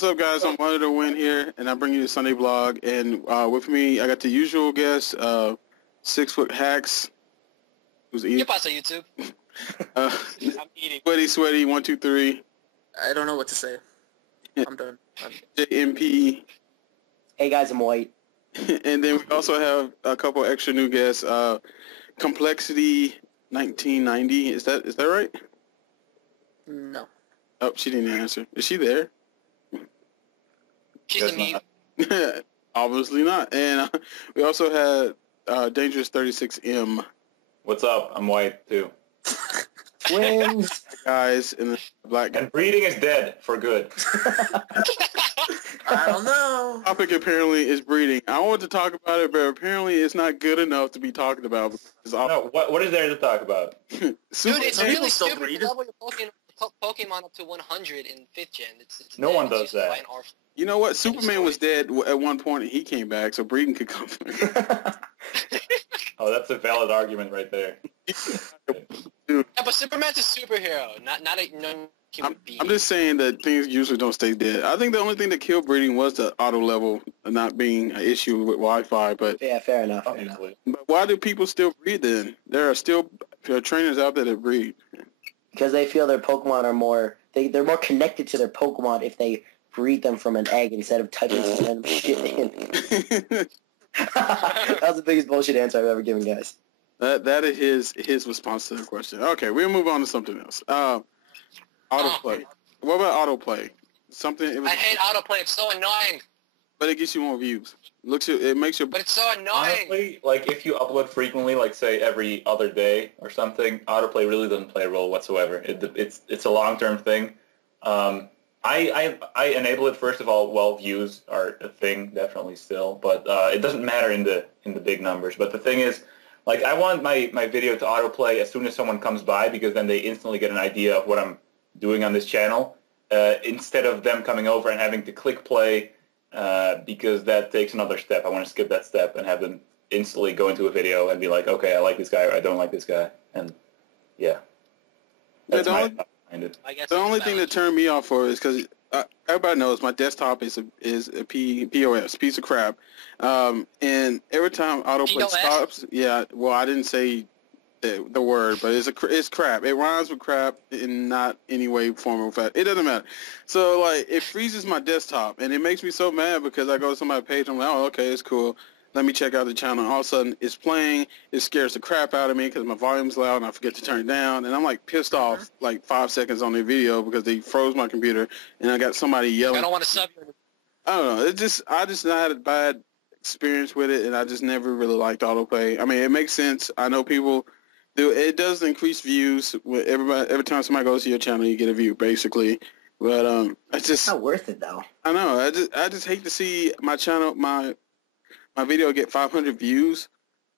What's up, guys? I'm WandereroftheWind here, and I bring you the Sunday vlog. And with me, I got the usual guest, 6 Foot Hacks, who's eating. ¿Qué pasa, YouTube? I'm eating. Sweaty, 1, 2, 3. I don't know what to say. I'm done. JMP. Hey guys, I'm White. And then we also have a couple extra new guests. Complexity 1990. Is that right? No. Oh, she didn't answer. Is she there? She's a mute. Obviously not. And we also had Dangerous36M. What's up? I'm White too. Twins. Guys in the black guy. And breeding is dead for good. I don't know. Topic apparently is breeding. I want to talk about it, but apparently it's not good enough to be talked about. No, what is there to talk about? Dude, it's really still stupid breed? to level your Pokemon up to 100 in 5th gen. It's No dead. one It's does used that. by an Arf. You know what? Superman was dead at one point and he came back, so breeding could come. Oh, that's a valid argument right there. Yeah, but Superman's a superhero, not a human being. I'm just saying that things usually don't stay dead. I think the only thing that killed breeding was the auto level not being an issue with Wi-Fi. But Yeah, fair enough. Obviously. But why do people still breed then? There are still trainers out there that breed. Because they feel their Pokemon are more, they're more connected to their Pokemon if they breed them from an egg instead of typing some random shit in. That was the biggest bullshit answer I've ever given, guys. That is his response to the question. Okay, we'll move on to something else. Autoplay. What about autoplay? I hate autoplay. It's so annoying. But it gets you more views. It makes your. But it's so annoying. Honestly, like if you upload frequently, like say every other day or something, autoplay really doesn't play a role whatsoever. It's a long-term thing. I enable it first of all while views are a thing, definitely still, but it doesn't matter in the big numbers. But the thing is, like I want my video to autoplay as soon as someone comes by because then they instantly get an idea of what I'm doing on this channel instead of them coming over and having to click play because that takes another step. I want to skip that step and have them instantly go into a video and be like, okay, I like this guy or I don't like this guy, and yeah, that's my thought behind it. The only thing that turned me off for it is because everybody knows my desktop is a POS, piece of crap. And every time autoplay stops, yeah, well, I didn't say the word, but it's crap. It rhymes with crap in not any way, form, or fact. It doesn't matter. So, like, it freezes my desktop, and it makes me so mad because I go to somebody's page, I'm like, oh, okay, it's cool. Let me check out the channel. All of a sudden, it's playing. It scares the crap out of me because my volume's loud and I forget to turn it down. And I'm like pissed off like 5 seconds on their video because they froze my computer and I got somebody yelling. I don't want to sub you. I don't know. I just had a bad experience with it, and I just never really liked autoplay. I mean, it makes sense. I know people do. It does increase views. Every time somebody goes to your channel, you get a view, basically. But it's just Not worth it though. I know. I just hate to see my channel, my video get 500 views,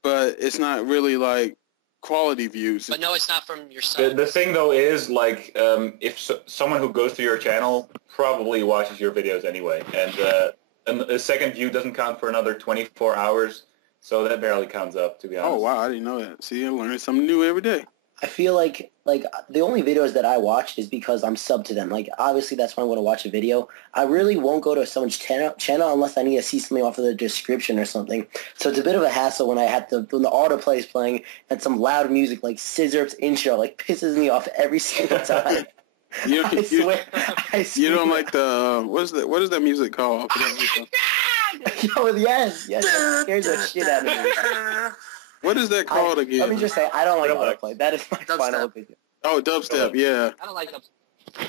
but it's not really like quality views. But no, it's not from your sub. The thing though is like if someone who goes to your channel probably watches your videos anyway, and a second view doesn't count for another 24 hours, so that barely counts up, to be honest. Oh wow, I didn't know that. See, I'm learning something new every day. I feel like the only videos that I watch is because I'm subbed to them. Like, obviously that's when I want to watch a video. I really won't go to someone's channel unless I need to see something off of the description or something. So it's a bit of a hassle when when the autoplay is playing and some loud music like Scissorp's intro like pisses me off every single time. I swear. You don't like the what is that music called? Yo, yes, it scares the shit out of me. What is that called again? Let me just say, I don't like autoplay. That is my final opinion. Oh, dubstep, yeah. I don't like dubstep.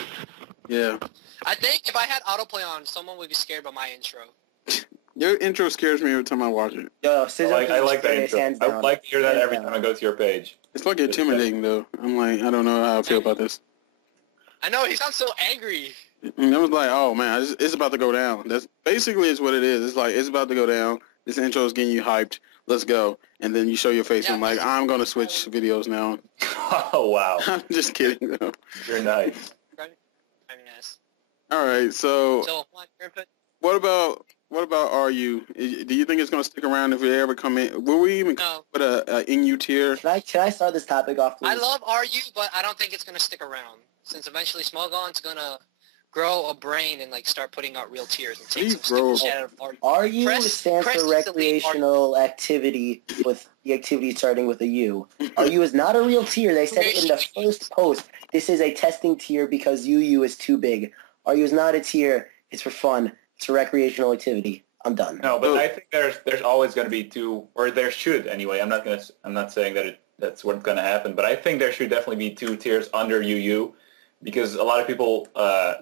Yeah. I think if I had autoplay on, someone would be scared by my intro. Your intro scares me every time I watch it. Yo, I like that intro. I would like to hear that every time I go to your page. It's like intimidating, though. I'm like, I don't know how I feel about this. I know, he sounds so angry. And I was like, oh, man, it's about to go down. That's basically is what it is. It's like, it's about to go down. This intro is getting you hyped. Let's go. And then you show your face, and I'm like, I'm going to switch videos now. Oh, wow. I'm just kidding, though. You're nice. I mean, yes. All right, so what about RU? Do you think it's going to stick around if we ever come in? Will we even put a NU tier? Can I start this topic off, please? I love RU, but I don't think it's going to stick around. Since eventually Smogon's going to grow a brain and like start putting out real tiers and take Please some stupid grow. shit out of art. RU stands for recreational activity, with the activity starting with a U. RU is not a real tier. They said it in the first post. This is a testing tier because UU is too big. RU is not a tier. It's for fun. It's a recreational activity. I'm done. No, but I think there's always going to be two, or there should anyway. I'm not saying that that's what's going to happen, but I think there should definitely be two tiers under UU, because a lot of people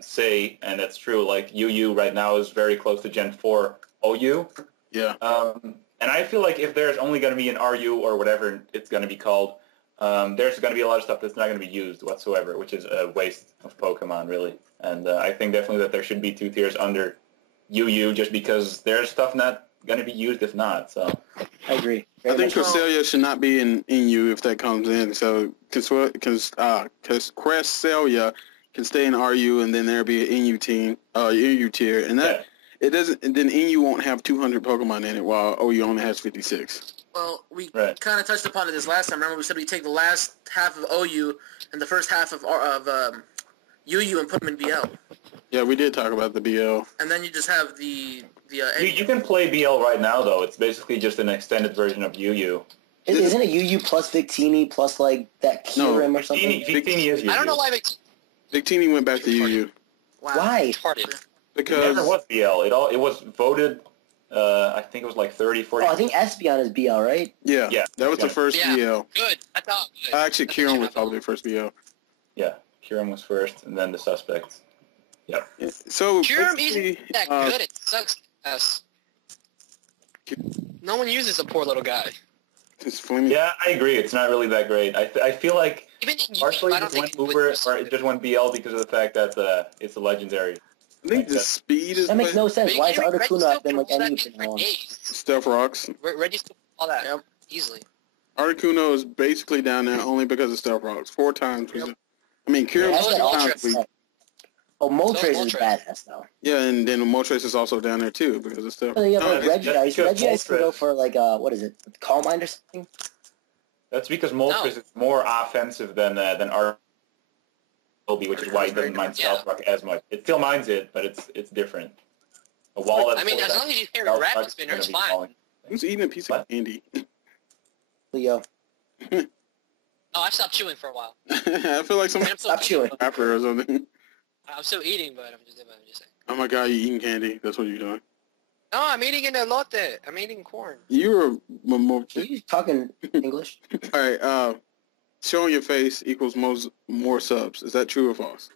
say, and that's true, like UU right now is very close to Gen 4 OU. Yeah. And I feel like if there's only going to be an RU or whatever it's going to be called, there's going to be a lot of stuff that's not going to be used whatsoever, which is a waste of Pokemon, really. And I think definitely that there should be two tiers under UU, just because there's stuff not going to be used if not. So I agree. I think Cresselia should not be in EU if that comes in. So Cresselia can stay in RU, and then there'll be an NU team, NU tier, and that it doesn't. And then NU won't have 200 Pokemon in it, while OU only has 56. Well, we kind of touched upon it this last time. Remember, we said we take the last half of OU and the first half of UU and put them in BL. Yeah, we did talk about the BL. And then you just have the you can play BL right now, though. It's basically just an extended version of UU. Isn't it UU plus Victini plus like that Kyurem or something? Victini is UU. I don't know why Victini went back to UU. Wow. Why? Because it never was BL. It was voted. I think it was like 30, 40. Oh, I think Espeon is BL, right? Yeah, that was the first BL. Good. I thought. Actually, Kyurem was probably the first BL. Yeah, Kyurem was first, and then the Suspects. Yep. So Kyurem isn't that good. It sucks. No one uses a poor little guy. Yeah, I agree. It's not really that great. I feel like partially it went Uber, or it just went BL because of the fact that it's a legendary. I think the speed is... That makes no sense. Why is Articuno been like anything wrong? Stealth Rocks. Reggie still all that easily. Articuno is basically down there only because of Stealth Rocks. 4 times. I mean, Kyurem is 2 times. Oh, Moltres is badass, though. Yeah, and then Moltres is also down there, too, because it's still... Yeah, but Regice can go for, like, what is it? Calm Mind or something? That's because Moltres is more offensive than Articuno, which is why he doesn't mind Stealth Rock as much. It still minds it, but it's different. A wall I mean, as long as you carry Rapid Spinner, it's fine. Who's eating a piece of candy? Leo. Oh, I stopped chewing for a while. I feel like someone stopped chewing after or something. I'm still eating, but I'm just saying. Oh my god, you eating candy? That's what you're doing. No, I'm eating an elote. I'm eating corn. You're more... Are you talking English? All right, showing your face equals more subs. Is that true or false?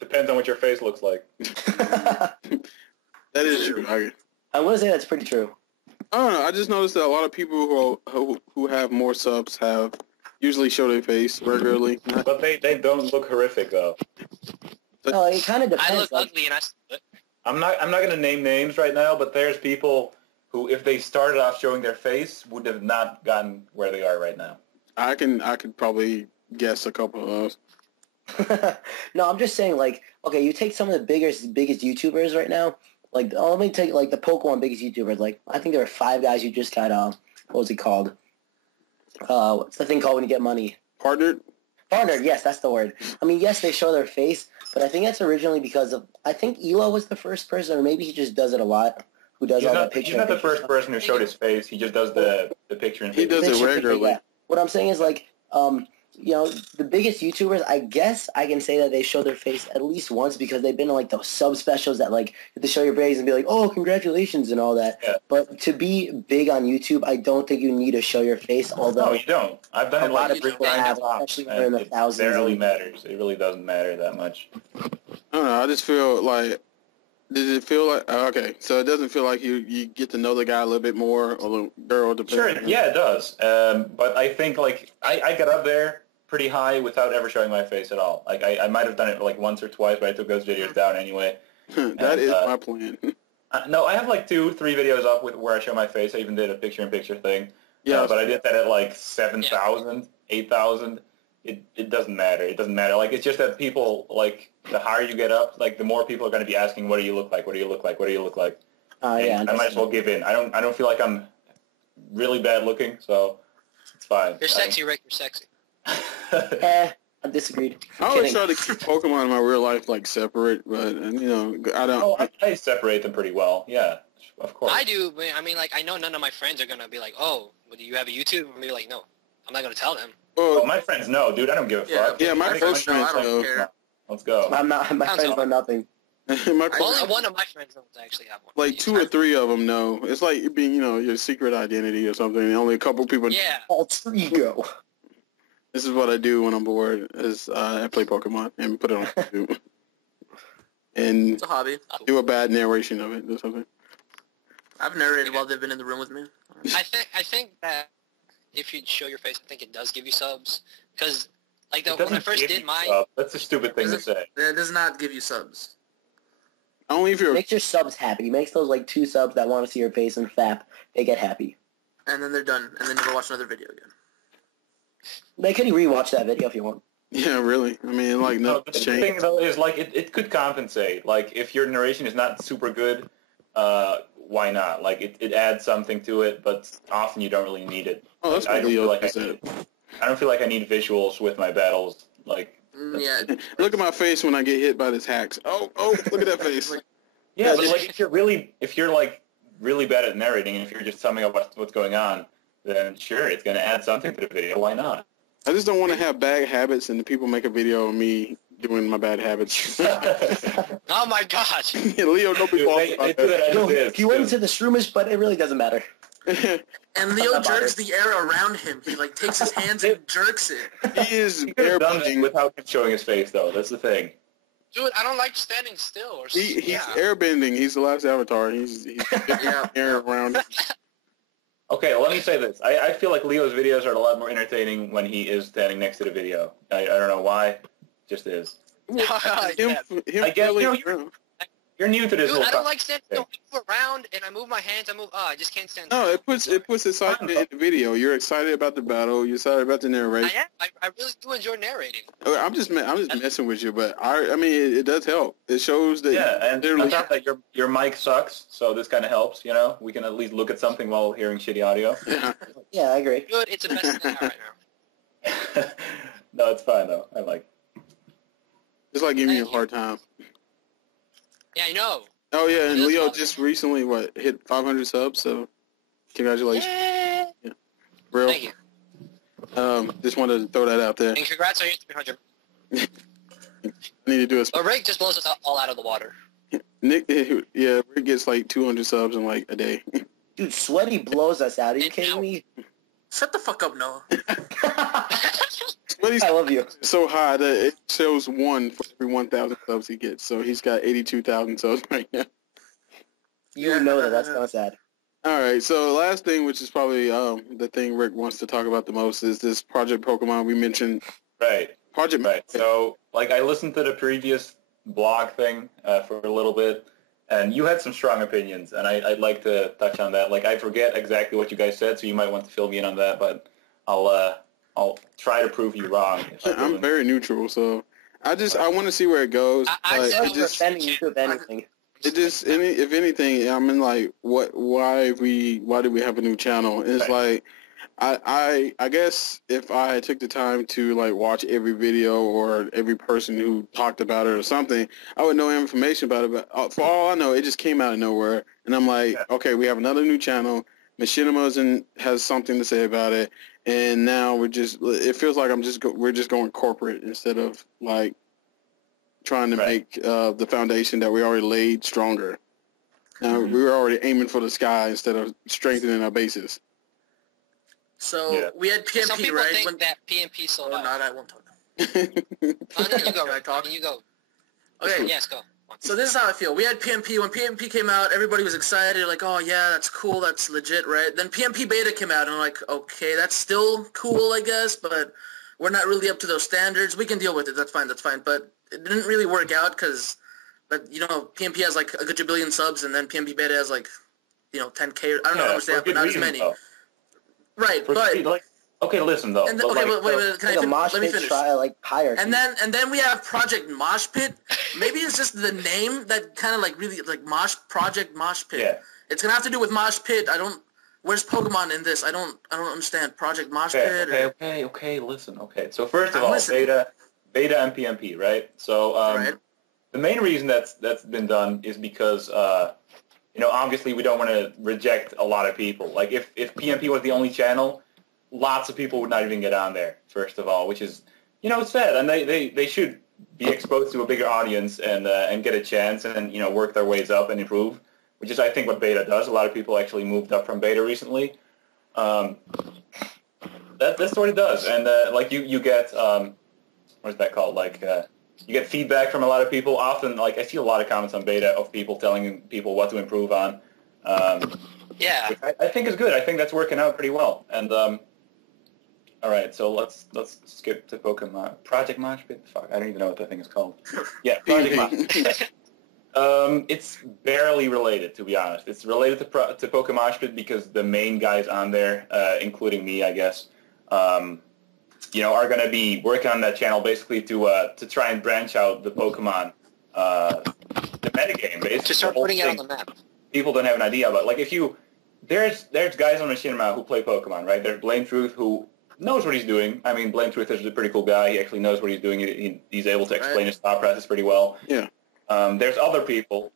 Depends on what your face looks like. That is true. I'm going to say that's pretty true. I don't know. I just noticed that a lot of people who have more subs have usually show their face regularly. But they don't look horrific, though. No, it kind of depends. I look ugly and I split. I'm not going to name names right now, but there's people who, if they started off showing their face, would have not gotten where they are right now. I could probably guess a couple of those. No, I'm just saying, like, okay, you take some of the biggest YouTubers right now. Like, let me take, like, the Pokemon biggest YouTubers. Like, I think there are 5 guys who just got, what was it called? What's the thing called when you get money? Partnered? Partnered, yes, that's the word. I mean, yes, they show their face, but I think that's originally because of, I think Elo was the first person, or maybe he just does it a lot, who does all that picture. He's not the first person who showed his face. He just does the picture in picture. He does it regularly. Yeah. What I'm saying is, like, you know, the biggest YouTubers, I guess I can say that they show their face at least once because they've been in, like, those sub-specials that, like, you have to show your face and be like, oh, congratulations and all that. Yeah. But to be big on YouTube, I don't think you need to show your face, although... No, you don't. I've done it like 3 times. Especially when they're in the thousands. It barely matters. It really doesn't matter that much. I don't know. I just feel like... Does it feel like... Okay, so it doesn't feel like you get to know the guy a little bit more, or the girl, depending. Sure, yeah, it does. But I think, like, I got up there pretty high without ever showing my face at all. Like, I might have done it, like, once or twice, but I took those videos down anyway. That is my plan. No, I have, like, 2-3 videos up where I show my face. I even did a picture-in-picture thing. Yeah. But I did that at, like, 7,000, 8,000. It doesn't matter. It doesn't matter. Like, it's just that people, like, the higher you get up, like, the more people are going to be asking, what do you look like? What do you look like? What do you look like? Yeah. I might as well give in. I don't feel like I'm really bad looking, so it's fine. You're sexy, Rick. You're sexy. I I disagreed. I always try to keep Pokemon in my real life like separate, but I don't. Oh, I separate them pretty well. Yeah, of course. I do, but I mean, like, I know none of my friends are gonna be like, "Oh, do you have a YouTube?" And be like, "No, I'm not gonna tell them." Well, my friends know, dude. I don't give a fuck. Yeah, my close friends know. Let's go. I'm not. My friends know nothing. Only one of my friends knows I actually have one. Like 2 or 3 of them know. It's like it being, your secret identity or something. And only a couple people. Yeah. Alter ego. This is what I do when I'm bored. Is I play Pokemon and put it on YouTube. And It's a hobby. do a bad narration of it or something. I've narrated while they've been in the room with me. I think that if you show your face, I think it does give you subs. Because, like, when I first did mine... That's a stupid thing to say. It does not give you subs. Only if you're... Makes your subs happy. Makes those, 2 subs that want to see your face and FAP, they get happy. And then they're done. And then you go watch another video again. They could rewatch that video if you want. Yeah, really. I mean, the thing, though, is, it could compensate. Like, if your narration is not super good, why not? Like, it adds something to it, but often you don't really need it. Oh, that's I don't feel like I don't feel like I need visuals with my battles. Like, Yeah. Look at my face when I get hit by this hacks. Oh, look at that face. yeah, but like if you're really bad at narrating, and if you're just summing up what's going on, then sure, it's going to add something to the video. Why not? I just don't want to have bad habits, and the people make a video of me doing my bad habits. Oh my gosh! Leo, don't be Dude, He went into the shroomish, but it really doesn't matter. And Leo jerks the air around him. He takes his hands and jerks it. He is airbending without him showing his face, though. That's the thing. Dude, I don't like standing still. He's airbending. He's the last avatar. He's air around. Okay, let me say this. I feel like Leo's videos are a lot more entertaining when he is standing next to the video. I don't know why. Just is. I guess you're new to this. Dude, I don't like standing still. I move around and I move my hands. I just can't stand still. No, it puts excitement in the video. You're excited about the battle. You're excited about the narration. I really do enjoy narrating. I'm just messing with you, but I mean it does help. It shows that and on top of that your mic sucks, so this kind of helps. We can at least look at something while hearing shitty audio. Yeah, I agree. Good, it's the best thing right now. No, it's fine though. I like. It's like giving you a hard time. Yeah, I know. Oh yeah, and Leo just recently hit 500 subs, so congratulations. Yeah. Real. Thank you. Just wanted to throw that out there. And congrats on your 300. I need to do a. But Rick just blows us all out of the water. Rick gets 200 subs in a day. Dude, Sweaty blows us out. Are you kidding me? Shut the fuck up, Noah. I love you. So high that it shows 1 for every 1,000 subs he gets. So he's got 82,000 subs right now. You know that. That's kind of sad. All right. So last thing, which is probably the thing Rick wants to talk about the most, is this Project Pokemon we mentioned. Right. Right. So I listened to the previous blog thing for a little bit, and you had some strong opinions, and I'd like to touch on that. I forget exactly what you guys said, so you might want to fill me in on that, but I'll try to prove you wrong. I'm very neutral, so I want to see where it goes. Defending you of anything. If anything, I'm in why did we have a new channel? And it's right. I guess if I took the time to watch every video or every person who talked about it or something, I would know information about it. But for all I know, it just came out of nowhere, and I'm okay, we have another new channel. Machinima has something to say about it, and now it feels like we're just going corporate instead of trying to make the foundation that we already laid stronger. Now we were already aiming for the sky instead of strengthening our bases. So we had PMP, Some people right? think that PMP sold out. Not, I won't talk. Oh, no, you go, Right, talk. You go. Okay. Yes, go. So this is how I feel. We had PMP. When PMP came out, everybody was excited, oh yeah, that's cool, that's legit, right? Then PMP Beta came out, and I'm okay, that's still cool, I guess, but we're not really up to those standards. We can deal with it, that's fine. But it didn't really work out because, PMP has a gajillion subs, and then PMP Beta has 10K. I don't know how much they have, but not as many. Though. Right, but... Okay, listen though. And wait. Can let me finish? Try hierarchy. And then we have Project Mosh Pit. Maybe it's just the name that kind of really Project Mosh Pit. Yeah. It's gonna have to do with Mosh Pit. Where's Pokemon in this? I don't understand. Project Mosh Pit. Okay. Listen. Okay. So first of all, beta and PMP, right? So the main reason that's been done is because obviously we don't want to reject a lot of people. Like if PMP was the only channel, lots of people would not even get on there, first of all, which is it's sad, and they should be exposed to a bigger audience and get a chance and work their ways up and improve, which is I think what beta does. A lot of people actually moved up from beta recently. That's what it does, and like you get what is that called? Like you get feedback from a lot of people. Often, like I see a lot of comments on beta of people telling people what to improve on. Yeah, which I think is good. I think that's working out pretty well. And all right, so let's skip to Pokemon Project Moshpit. Fuck, I don't even know what that thing is called. Yeah, Project Moshpit. It's barely related, to be honest. It's related to Pokemon Moshpit because the main guys on there, including me, I guess, are going to be working on that channel basically to try and branch out the Pokemon, the metagame, basically. To start putting it on the map. People don't have an idea about, like, there's guys on Machinima who play Pokemon, right? There's Blame Truth who knows what he's doing. I mean, Blame Truth is a pretty cool guy. He actually knows what he's doing. He's able to explain his thought process pretty well. Yeah. There's other people,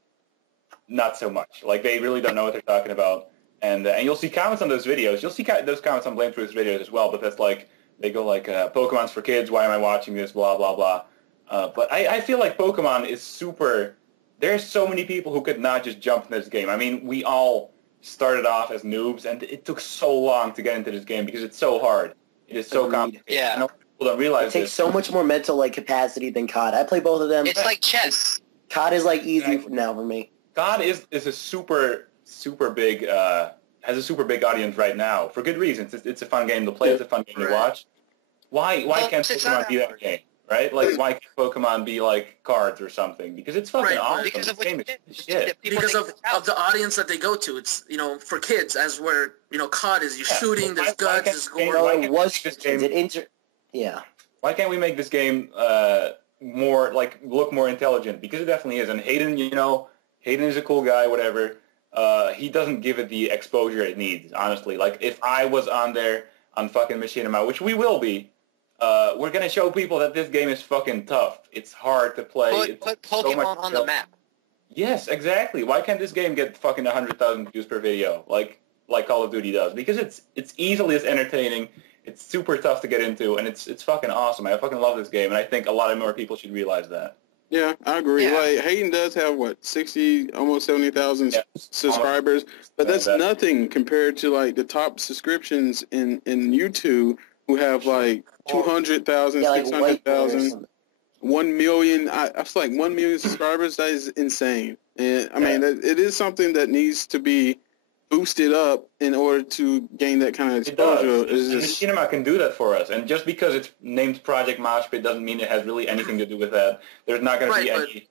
not so much. Like, they really don't know what they're talking about. And you'll see comments on those videos. You'll see those comments on Blame Truth's videos as well, but that's like, they go like, Pokemon's for kids, why am I watching this, blah, blah, blah. But I feel like Pokemon is super... There's so many people who could not just jump in this game. I mean, we all started off as noobs, and it took so long to get into this game because it's so hard. It is so complicated. Yeah. I know people don't realize it takes so much more mental capacity than COD. I play both of them. It's like chess. COD is easy now for me. COD is a super big has a super big audience right now for good reasons. It's a fun game to play. It's a fun game to watch. Why can't Pokemon be that game? Right? Like, why can't Pokemon be like cards or something? Because it's fucking awesome. Because of game is shit. Because of the audience that they go to. It's for kids, as where COD is. You're shooting. There's guns. There's gore. Yeah. Why can't we make this game more look more intelligent? Because it definitely is. And Hayden, Hayden is a cool guy. Whatever. He doesn't give it the exposure it needs. Honestly, like if I was on there on fucking Machinima, which we will be. We're going to show people that this game is fucking tough. It's hard to play. Put Pokemon on the map. Yes, exactly. Why can't this game get fucking 100,000 views per video like Call of Duty does? Because it's easily as entertaining. It's super tough to get into, and it's fucking awesome. I fucking love this game, and I think a lot of more people should realize that. Yeah, I agree. Yeah. Like Hayden does have 60, almost 70,000 subscribers, but that's nothing compared to the top subscriptions in YouTube who have 200,000, 600,000, 1 million. I feel like 1 million subscribers. That is insane. And I mean, it is something that needs to be boosted up in order to gain that kind of exposure. Cinema can do that for us, and just because it's named Project Moshpit doesn't mean it has really anything to do with that. There's not going to be any.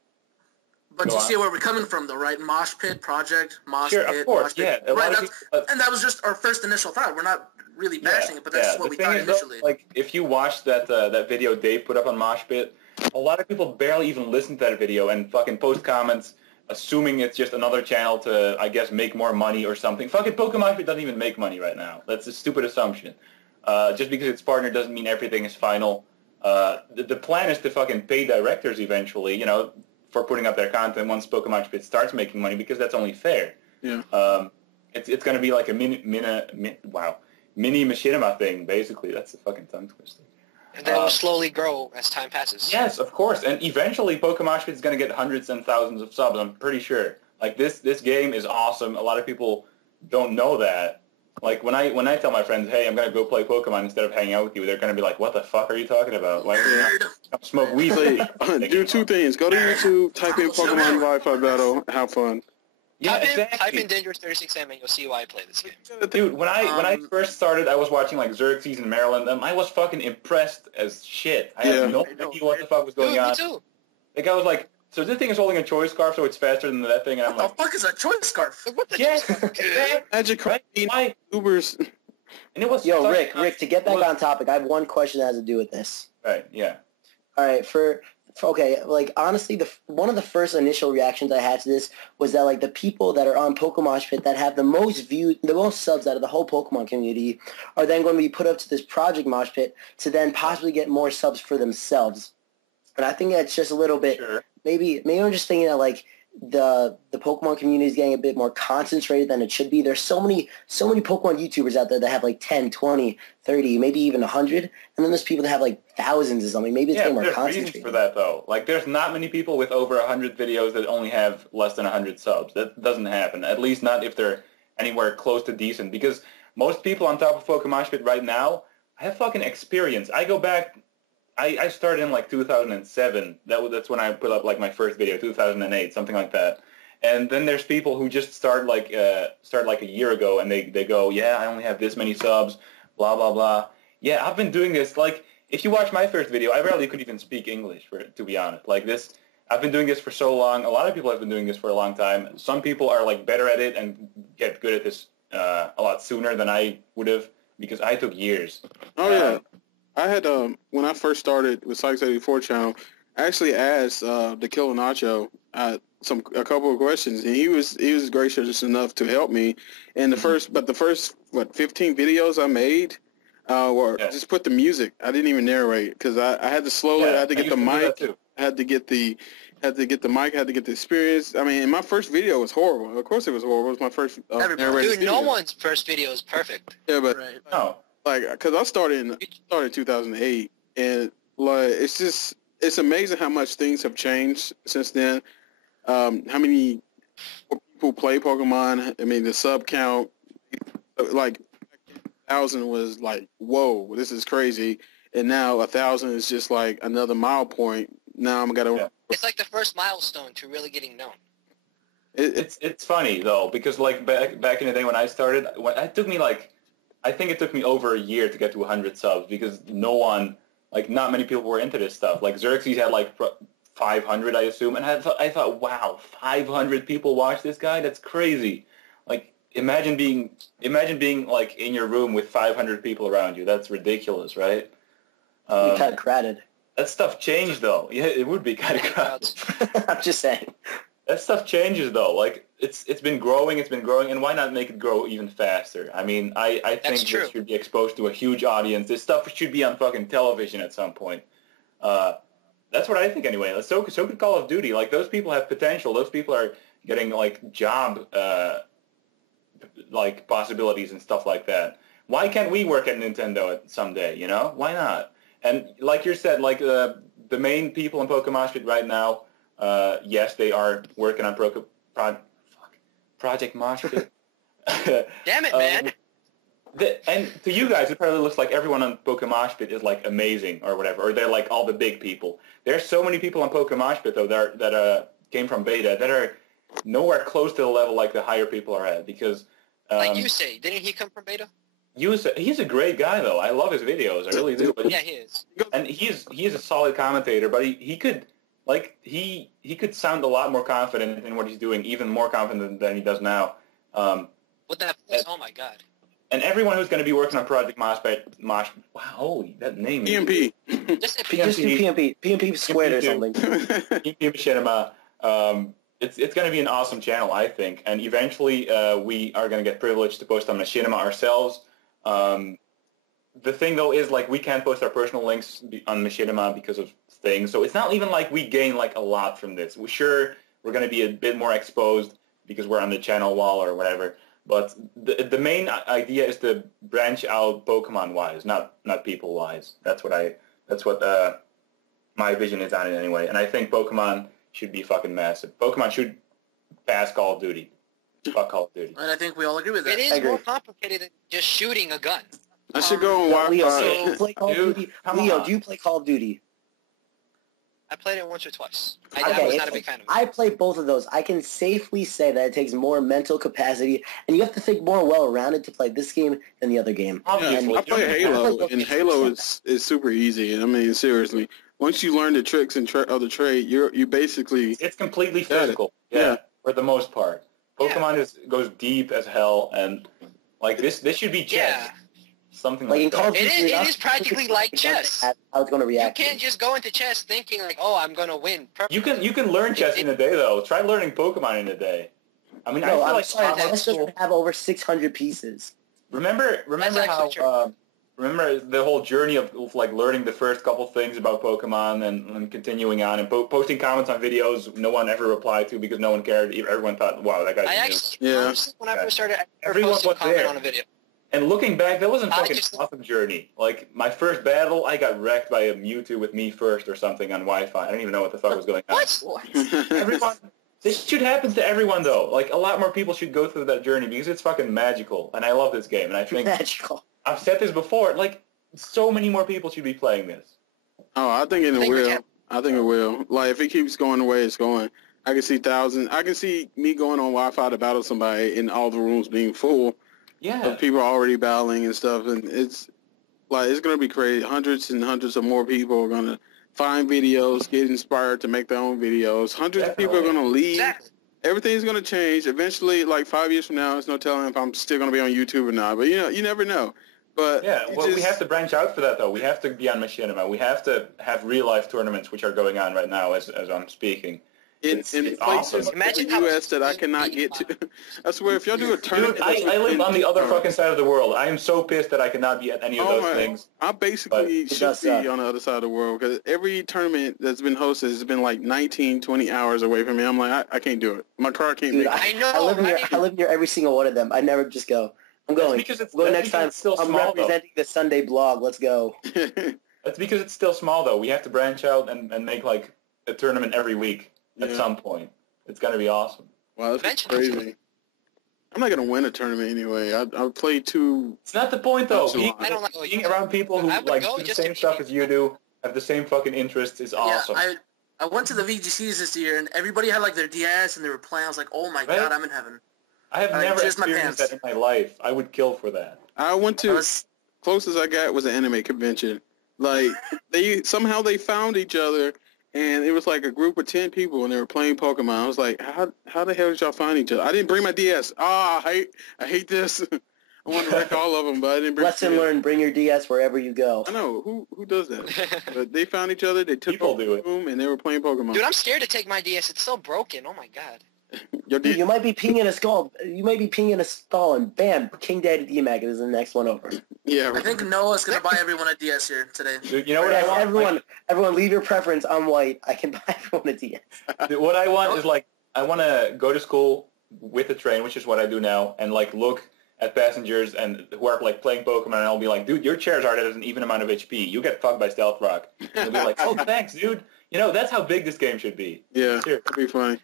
But you see where we're coming from, though, right? Moshpit, Project, Moshpit. Sure, of course, yeah. Right, and that was just our first initial thought. We're not really bashing it, but that's what we thought initially. Though, if you watch that video Dave put up on Moshpit, a lot of people barely even listen to that video and fucking post comments assuming it's just another channel to, I guess, make more money or something. Fucking Pokemon doesn't even make money right now. That's a stupid assumption. Just because it's partner doesn't mean everything is final. The plan is to fucking pay directors eventually, for putting up their content once Pokemon starts making money, because that's only fair. Yeah. It's going to be like a mini machinima thing, basically. That's a fucking tongue twister. And then will slowly grow as time passes. Yes, of course. And eventually Pokemon is going to get hundreds and thousands of subs, I'm pretty sure. Like, this game is awesome. A lot of people don't know that. Like, when I tell my friends, hey, I'm going to go play Pokemon instead of hanging out with you, they're going to be like, what the fuck are you talking about? Why are you not smoke weed? Do two things. Go to YouTube, type in Pokemon Wi-Fi Battle, have fun. Yeah, exactly. Type in Dangerous36M and you'll see why I play this game. Dude, when I first started, I was watching like Xerxes in Maryland, and I was fucking impressed as shit. I had no idea what the fuck was going on. Me too. Like, I was like, so this thing is holding a choice scarf, so it's faster than that thing, and I'm like, what the fuck is a choice scarf? What the Magic Ubers. And it was Rick, to get back on topic, I have one question that has to do with this. Right, yeah. All right, okay, like, honestly, one of the first initial reactions I had to this was that, like, the people that are on Pokemon Pit that have the most subs out of the whole Pokemon community are then going to be put up to this Project Mosh Pit to then possibly get more subs for themselves. But I think that's just a little bit. Sure. Maybe I'm just thinking that like the Pokemon community is getting a bit more concentrated than it should be. There's so many Pokemon YouTubers out there that have like 10, 20, 30, maybe even 100, and then there's people that have like thousands or something. Maybe it's getting more concentrated. Reasons for that though. Like there's not many people with over 100 videos that only have less than 100 subs. That doesn't happen. At least not if they're anywhere close to decent. Because most people on top of Pokemon Spit right now have fucking experience. I go back. I started in like 2007. That's when I put up like my first video, 2008, something like that. And then there's people who just start like a year ago, and they go, yeah, I only have this many subs, blah blah blah. Yeah, I've been doing this. Like, if you watch my first video, I barely could even speak English, to be honest. Like this, I've been doing this for so long. A lot of people have been doing this for a long time. Some people are like better at it and get good at this a lot sooner than I would have, because I took years. Oh yeah. I had when I first started with Sykes 84 channel, I actually asked the Killer Nacho a couple of questions, and he was gracious enough to help me. And the first 15 videos I made were just put the music. I didn't even narrate because I had to slow it. I had to get the mic. I had to get the mic. I had to get the experience. I mean, my first video was horrible. Of course, it was horrible. It was my first narrated video. No one's first video is perfect. Yeah, but no. Like, because I started in 2008, and like it's amazing how much things have changed since then. How many people play Pokemon? I mean, the sub count, like 1,000 was like, whoa, this is crazy, and now 1,000 is just like another mile point. Now I'm gonna. Yeah. It's like the first milestone to really getting known. It's funny though, because like back in the day when I started, I think it took me over a year to get to 100 subs, because not many people were into this stuff. Like Xerxes had like 500, I assume, and I thought, wow, 500 people watch this guy? That's crazy. Like, imagine being like in your room with 500 people around you. That's ridiculous, right? It'd be kind of crowded. That stuff changed though. Yeah, it would be kind of crowded. I'm just saying. That stuff changes though. Like it's been growing, and why not make it grow even faster? I mean, I think this should be exposed to a huge audience. This stuff should be on fucking television at some point. That's what I think anyway. So could Call of Duty. Like, those people have potential. Those people are getting like job like possibilities and stuff like that. Why can't we work at Nintendo someday? You know, why not? And like you said, like the main people in Pokemon Street right now. Yes, they are working on Project Mosh Pit. Damn it, man! And to you guys, it probably looks like everyone on Pokemon Pit is like amazing or whatever, or they're like all the big people. There's so many people on Pokemon Pit though that came from beta that are nowhere close to the level like the higher people are at, because like you say, didn't he come from beta? He's a great guy though. I love his videos. I really do. Yeah, he is. And he is a solid commentator, but he could. Like, he could sound a lot more confident in what he's doing, even more confident than he does now. What that is, oh my god. And everyone who's going to be working on Project Mosh, wow, holy, that name. PMP. Just do PMP. PMP squared or something. PMP Machinima. It's going to be an awesome channel, I think. And eventually we are going to get privileged to post on Machinima ourselves. The thing, though, is, like, we can't post our personal links on Machinima because of things. So it's not even like we gain, like, a lot from this. We're going to be a bit more exposed because we're on the channel wall or whatever. But the main idea is to branch out Pokemon-wise, not people-wise. That's what my vision is on it anyway. And I think Pokemon should be fucking massive. Pokemon should pass Call of Duty. Fuck Call of Duty. And I think we all agree with that. It is more complicated than just shooting a gun. I should go on Wi-Fi. Leo, do you play Call of Duty? Leo, do you play Call of Duty? I played it once or twice. Okay, I was not a big fan of it. I play both of those. I can safely say that it takes more mental capacity, and you have to think more well-rounded to play this game than the other game. Yeah, I play Halo, and Halo is super easy. I mean, seriously. Once you learn the tricks and of the trade, you basically... It's completely physical. Yeah, for the most part. Pokemon goes deep as hell, and like this should be chess. Yeah. Something like that. It is practically like chess. How it's going to react. You can't just go into chess thinking like, oh, I'm going to win. You can learn chess in a day, though. Try learning Pokemon in a day. I mean, no, I feel like chess doesn't have over 600 pieces. Remember remember the whole journey of like learning the first couple things about Pokemon and continuing on and posting comments on videos no one ever replied to because no one cared. Everyone thought, wow, that guy's honestly, when I first started, everyone was there. On a video. And looking back, that was a fucking awesome journey. Like, my first battle, I got wrecked by a Mewtwo with me first or something on Wi-Fi. I don't even know what the fuck was going on. What? Everyone, this should happen to everyone, though. Like, a lot more people should go through that journey because it's fucking magical. And I love this game. And I think... Magical. I've said this before. Like, so many more people should be playing this. Oh, I think it will. I think it will. Like, if it keeps going the way it's going, I can see thousands. I can see me going on Wi-Fi to battle somebody and all the rooms being full. Yeah. Of people are already battling and stuff, and it's going to be crazy. Hundreds and hundreds of more people are going to find videos, get inspired to make their own videos. Hundreds of people are going to leave. Exactly. Everything's going to change. Eventually, like 5 years from now, it's no telling if I'm still going to be on YouTube or not. But, you never know. But yeah, well, we have to branch out for that, though. We have to be on Machinima. We have to have real-life tournaments, which are going on right now as I'm speaking. In places awesome. In the U.S. that I cannot get to. I swear, if y'all do a tournament... Dude, I live on the other fucking side of the world. I am so pissed that I cannot be at any of those things. I basically should be on the other side of the world, because every tournament that's been hosted has been like 19, 20 hours away from me. I'm like, I can't do it. My car can't make it. I know. I live near every single one of them. I never just go, I'm going. Go next time. I'm representing the Sunday blog. Let's go. That's because it's still small, though. We have to branch out and make, like, a tournament every week. At some point. It's going to be awesome. Wow, that's crazy. I'm not going to win a tournament anyway. I'll play too... It's not the point, though. Being around people who like do the same stuff as you do, have the same fucking interests is awesome. Yeah, I went to the VGCs this year, and everybody had like their DS, and they were playing. I was like, oh my god, I'm in heaven. I have never experienced that in my life. I would kill for that. I went to... Closest I got was an anime convention. Like, somehow they found each other... And it was like a group of 10 people, and they were playing Pokemon. I was like, how the hell did y'all find each other? I didn't bring my DS. I hate this. I want to wreck all of them, but I didn't bring Lesson learned, bring your DS wherever you go. I know. Who does that? But they found each other. They took over the room, and they were playing Pokemon. Dude, I'm scared to take my DS. It's so broken. Oh, my God. Dude, you might be pinging a skull. And bam, King Daddy D-Mac is the next one over. Yeah. I think Noah's going to buy everyone a DS here today. Dude, you know what I want? Everyone leave your preference. I'm white. I can buy everyone a DS. Dude, what I want is, like, I want to go to school with a train, which is what I do now, and, like, look at passengers and who are, like, playing Pokemon, and I'll be like, dude, your Charizard has an even amount of HP. You get fucked by Stealth Rock. And they'll be like, oh, thanks, dude. You know, that's how big this game should be. Yeah, it'd be funny.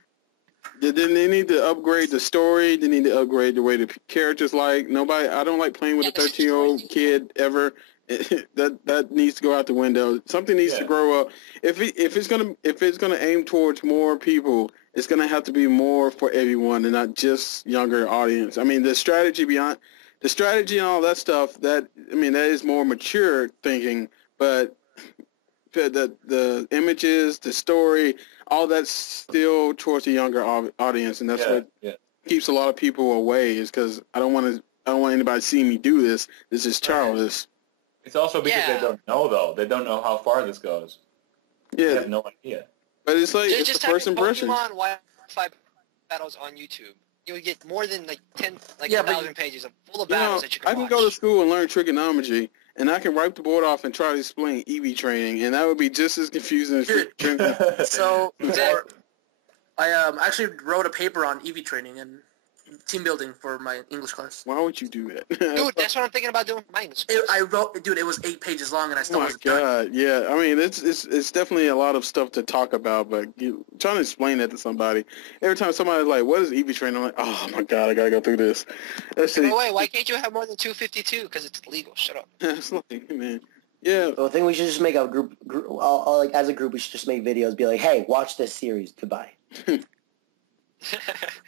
Then they need to upgrade the story. They need to upgrade the way the characters like. I don't like playing with a 13-year-old kid ever. That needs to go out the window. Something needs to grow up. If it's gonna aim towards more people, it's gonna have to be more for everyone and not just younger audience. I mean, the strategy and all that stuff. That is more mature thinking, but the images, the story, all that's still towards the younger audience, and that's what keeps a lot of people away. Is because I don't want anybody to see me do this. This is childish. It's also because they don't know, though. They don't know how far this goes. Yeah, they have no idea. But it's like it's the first impression. Pokemon Wi-Fi battles on YouTube. You would get more than 1,000 pages full of battles that you can watch. I can go to school and learn trigonometry, and I can wipe the board off and try to explain EV training, and that would be just as confusing as So, I actually wrote a paper on EV training and team building for my English class. Why would you do that? Dude, that's what I'm thinking about doing for my English class. It was 8 pages long, and I still wasn't done. done. Yeah. I mean, it's definitely a lot of stuff to talk about, but trying to explain that to somebody, every time somebody's like, what is EV training? I'm like, oh my God, I got to go through this. Wait, why can't you have more than 252? Because it's illegal. Shut up. It's like, man. Yeah. So I think we should just make a group like as a group, we should just make videos, be like, hey, watch this series. Goodbye.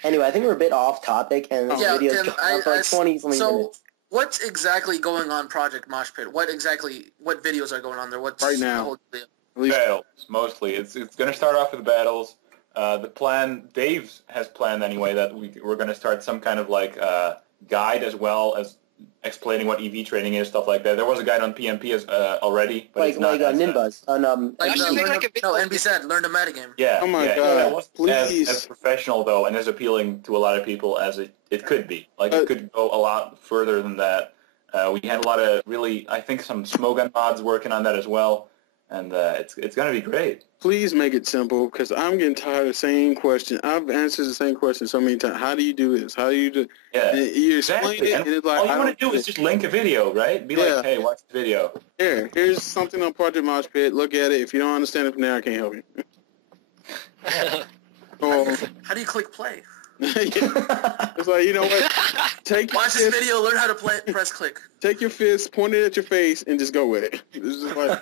Anyway, I think we're a bit off topic, and this video's going for like 20-something minutes. So, what's exactly going on Project Mosh Pit? What videos are going on there? What's right now? The whole deal? Battles, mostly. It's going to start off with battles. The plan, Dave has planned anyway, that we're going to start some kind of like guide as well as explaining what EV training is, stuff like that. There was a guide on PMP already, but it's not Nimbus on NBZ, learn the metagame. Yeah. Oh my God! That wasn't as professional though, and as appealing to a lot of people as it could be. Like it could go a lot further than that. We had a lot of really, I think, some Smogun mods working on that as well, and it's going to be great. Please make it simple, because I'm getting tired of the same question. I've answered the same question so many times. How do you do this? How do you do? Yeah, and you explain exactly. it, and it's like all you want to do is just link a video, right? Be like, hey, watch the video. Here's something on Project Mosh Pit. Look at it. If you don't understand it from there, I can't help you. How do you click play? It's like, you know what? Watch this video, learn how to press click. Take your fist, point it at your face, and just go with it. It's just like,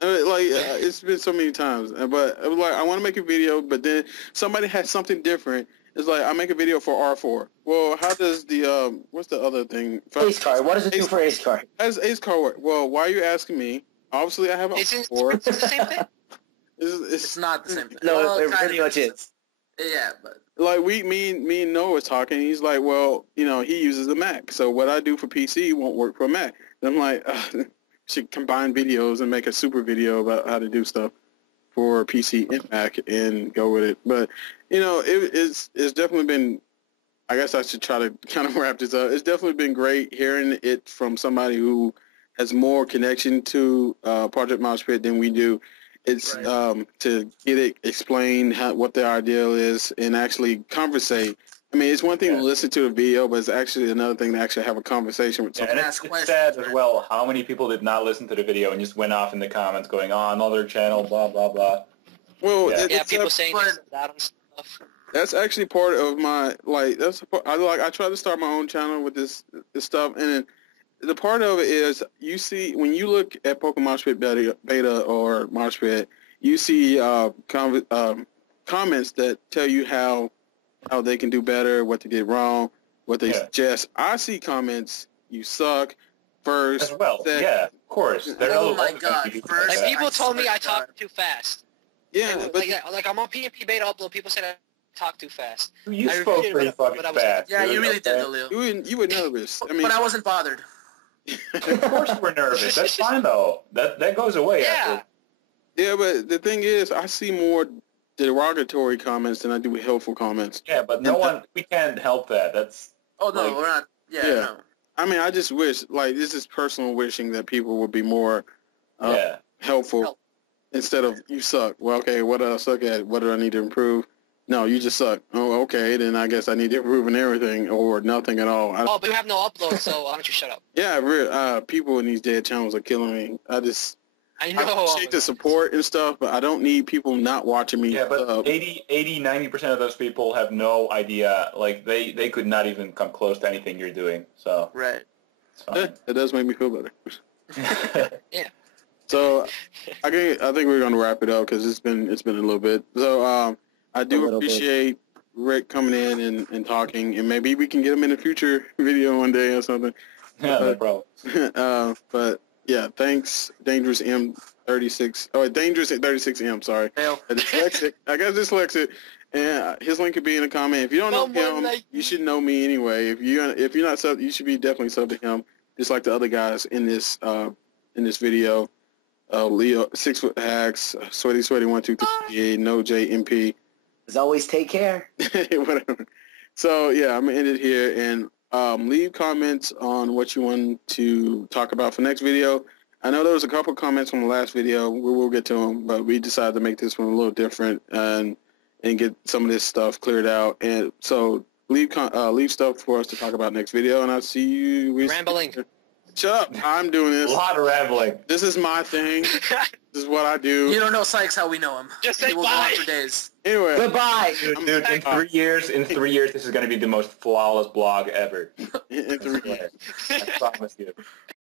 it's been so many times. But it was like, I want to make a video, but then somebody has something different. It's like, I make a video for R4. Well, how does the, what's the other thing? Ace card. What does it do for Ace card? How does Ace card work? Well, why are you asking me? Obviously, I have a R4. It's the same thing. It's not the same thing. No, well, it pretty much is. Yeah, but like me and Noah was talking. He's like, well, you know, he uses a Mac, so what I do for PC won't work for a Mac. And I'm like, should combine videos and make a super video about how to do stuff for PC and Mac and go with it. But you know, it's definitely been. I guess I should try to kind of wrap this up. It's definitely been great hearing it from somebody who has more connection to Project Mouse Pit than we do. It's to get it explain what their ideal is and actually conversate. I mean, it's one thing to listen to a video, but it's actually another thing to actually have a conversation with someone. And it's sad as well how many people did not listen to the video and just went off in the comments going, another channel, blah, blah, blah. Well, people saying that and stuff. That's actually part of my, I try to start my own channel with this stuff, and the part of it is, you see, when you look at Pokemon Mosh Pit beta or Mosh Pit, you see comments that tell you how they can do better, what they did wrong, what they suggest. I see comments, you suck, first. As well, of course. Oh my god, first. Like, people told me I talk too fast. Yeah, but like I'm on PNP beta upload, people said I talk too fast. You spoke pretty fucking fast. Yeah, you really did, Leo. You were nervous. I mean, but I wasn't bothered. Of course you were nervous. That's fine, though. That goes away after. Yeah, but the thing is, I see more derogatory comments than I do helpful comments. Yeah, but we can't help that. That's... Oh, no, we're not... Yeah. No. I mean, I just wish, this is personal wishing that people would be more helpful instead of, you suck. Well, okay, what do I suck at? What do I need to improve? No, you just suck. Oh, okay, then I guess I need to improve in everything or nothing at all. But you have no upload, so why don't you shut up? Yeah, people in these dead channels are killing me. I know. I appreciate the support and stuff, but I don't need people not watching me. Yeah, but 90% of those people have no idea. Like, they could not even come close to anything you're doing. So right. It does make me feel better. Yeah. So I think we're gonna wrap it up because it's been a little bit. So I do appreciate Rick coming in and talking, and maybe we can get him in a future video one day or something. Yeah, no problem. But yeah, thanks, Dangerous36. Oh, Dangerous36M. Sorry, I got dyslexic, and his link could be in the comment. If you don't know him, you should know me anyway. If you're not sub, you should be definitely sub to him, just like the other guys in this video. Leo 6 Foot Hacks, Sweaty 123, No J MP. As always, take care. Whatever. So yeah, I'm gonna end it here, and leave comments on what you want to talk about for next video. I know there was a couple comments from the last video. We will get to them, but we decided to make this one a little different and get some of this stuff cleared out. And so leave stuff for us to talk about next video, and I'll see you. Rambling. Shut up. I'm doing this. A lot of rambling. This is my thing. This is what I do. You don't know Sykes how we know him. Just say will bye. go on for days. Anyway. Goodbye. Dude, in 3 years, this is going to be the most flawless blog ever. In 3 years. I promise you.